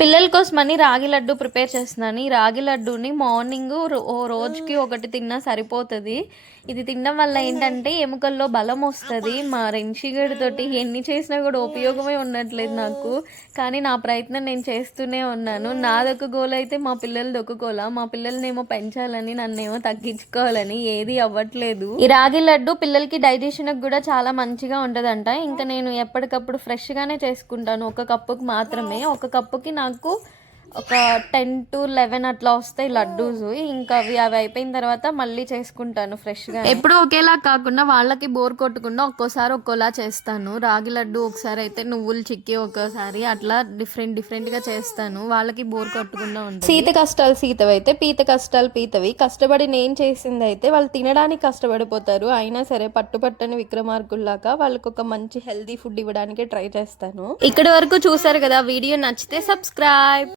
పిల్లల కోసమని రాగి లడ్డు ప్రిపేర్ చేస్తున్నాను. ఈ రాగి లడ్డూని మార్నింగ్ రో- ఓ రోజుకి ఒకటి తిన్నా సరిపోతుంది. ఇది తినడం వల్ల ఏంటంటే ఎముకల్లో బలం వస్తుంది. మా తోటి ఎన్ని చేసినా కూడా ఉపయోగమే ఉండట్లేదు నాకు. కానీ నా ప్రయత్నం నేను చేస్తూనే ఉన్నాను. నాదొక గోల్ అయితే మా పిల్లలది ఒక గోల. మా పిల్లల్నేమో పెంచాలని నన్నేమో తగ్గించుకోవాలని ఏది అవ్వట్లేదు. ఈ రాగి లడ్డు పిల్లలకి డైజెషన్ కూడా చాలా మంచిగా ఉంటుందంట. ఇంకా నేను ఎప్పటికప్పుడు ఫ్రెష్గానే చేసుకుంటాను. ఒక కప్పుకి మాత్రమే. ఒక కప్పుకి నాకు 않고 ఒక టెన్ టు లెవెన్ అట్లా వస్తాయి లడ్డూస్. ఇంకా అవి అవి అయిపోయిన తర్వాత మళ్ళీ చేసుకుంటాను ఫ్రెష్గా ఎప్పుడు ఒకేలా కాకుండా వాళ్ళకి బోర్ కొట్టకుండా ఒక్కోసారి ఒక్కోలా చేస్తాను. రాగి లడ్డు ఒకసారి అయితే నువ్వులు చిక్కి ఒక్కోసారి అట్లా డిఫరెంట్ డిఫరెంట్గా చేస్తాను. వాళ్ళకి బోర్ కొట్టకుండా ఉంటుంది. సీత కష్టాలు సీతవి అయితే పీత కష్టాలు పీతవి. కష్టపడి నేను చేసింది అయితే వాళ్ళు తినడానికి కష్టపడిపోతారు. అయినా సరే పట్టుపట్టని విక్రమార్కుల్లాగా వాళ్ళకి ఒక మంచి హెల్దీ ఫుడ్ ఇవ్వడానికి ట్రై చేస్తాను. ఇక్కడ వరకు చూసారు కదా వీడియో నచ్చితే సబ్స్క్రైబ్.